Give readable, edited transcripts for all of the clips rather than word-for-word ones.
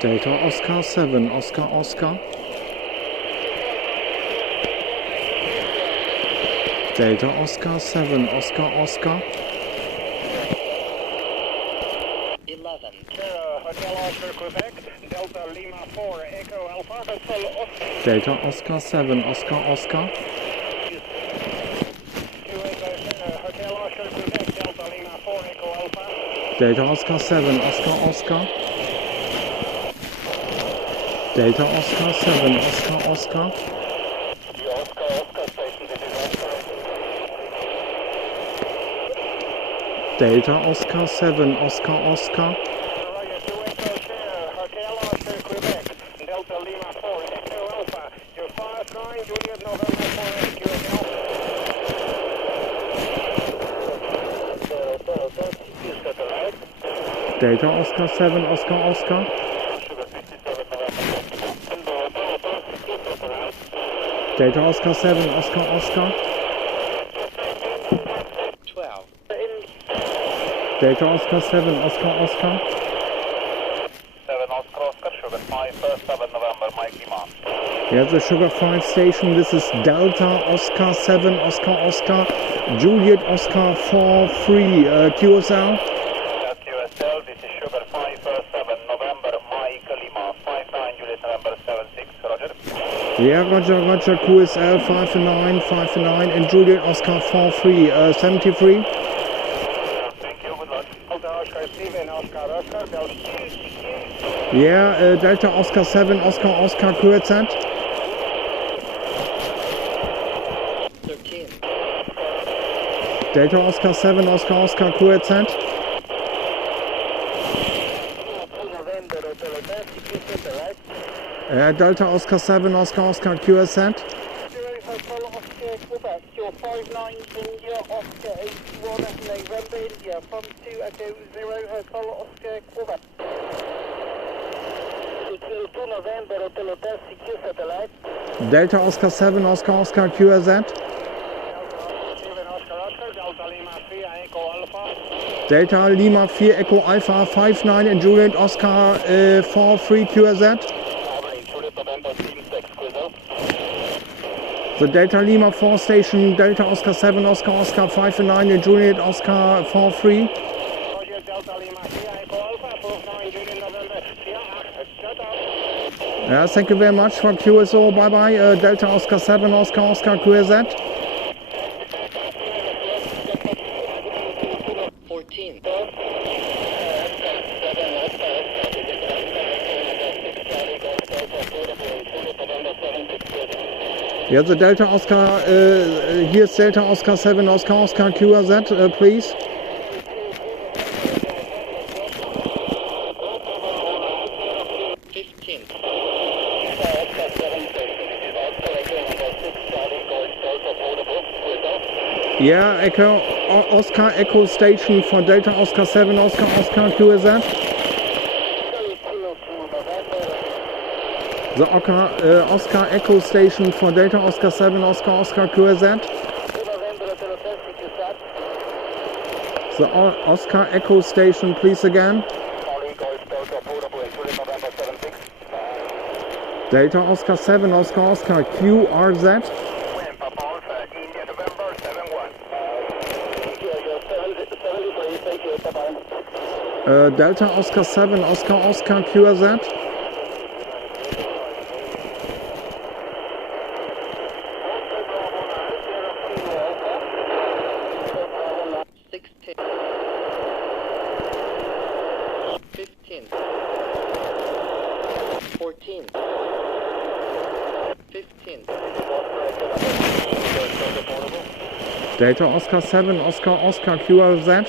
Delta Oscar 7, Oscar Oscar. Delta Oscar 7, Oscar Oscar. 11. Hotel Oscar Quebec, Delta Lima 4 Echo Alpha, Delta Oscar 7, Oscar Oscar. Hotel Oscar Quebec, Delta Lima 4 Echo Alpha. Delta Oscar 7, Oscar Oscar. Delta Oscar 7, Oscar Oscar. The Oscar station, this is Oscar. Delta Oscar 7, Oscar Oscar. Hotel Oscar Quebec, Delta Lima 4 Echo Alpha. Your 59 Juliet November 4 QSO. Delta Oscar 7, Oscar Oscar. Delta Oscar 7, Oscar Oscar. 12. Delta Oscar 7, Oscar Oscar. 7 Oscar Oscar, Sugar 5, 7 November, Mike Iman. Here's the Sugar 5 station. This is Delta Oscar 7, Oscar Oscar. Juliet Oscar 4, 3, QSL. QSL, this is Sugar 5, 7 November, Mike Lima, 59 Juliet November 76, Roger. Yeah, Roger, Roger, QSL 59, and Juliet Oscar 4, 3, 73. Thank you, good luck. Delta Oscar 7, Oscar Oscar, Delta. Yeah, Delta Oscar 7, Oscar Oscar, QZ. 13. Delta Oscar 7, Oscar Oscar, QZ. Delta Oscar 7, Oscar Oscar, QZ. Your 59 India, Oscar 81 November India, from 2 Echo 0, Hotel Oscar Quebec. Hotel 2 November, Hotel CQ Satellite. Delta Oscar 7, Oscar Oscar, QZ. Delta Oscar Oscar, Delta Lima 3 Echo Alpha. Delta Lima 4 Echo Alpha 59 and Juliet Oscar 4, 3, QZ. The Delta Lima 4 station, Delta Oscar 7, Oscar Oscar 5 and 9 and Juliet Oscar 4, 3. Roger, Delta Lima 3 Echo Alpha, 49 Juliet November, shut up. Yeah, thank you very much for QSO. Bye bye. Delta Oscar 7, Oscar Oscar, QZ. 14. Yeah, the Delta Oscar, here's Delta Oscar 7, Oscar Oscar, QZ, please. 15. Yeah, Echo, Oscar Echo station for Delta Oscar 7, Oscar Oscar, QZ. The Oscar Echo station for Delta Oscar 7, Oscar Oscar, QZ. The Oscar Echo station, please again. Delta Oscar 7, Oscar Oscar, QRZ. Delta Oscar 7, Oscar Oscar, QRZ. Delta Oscar 7, Oscar Oscar, QRZ.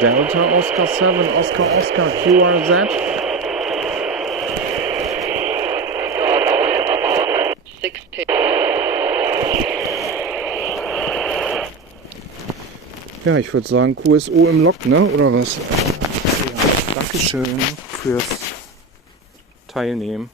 Delta Oscar 7, Oscar Oscar, QRZ. 16. Ja, ich würde sagen QSO im Log, ne? Oder was? Ja, Dankeschön fürs Teilnehmen.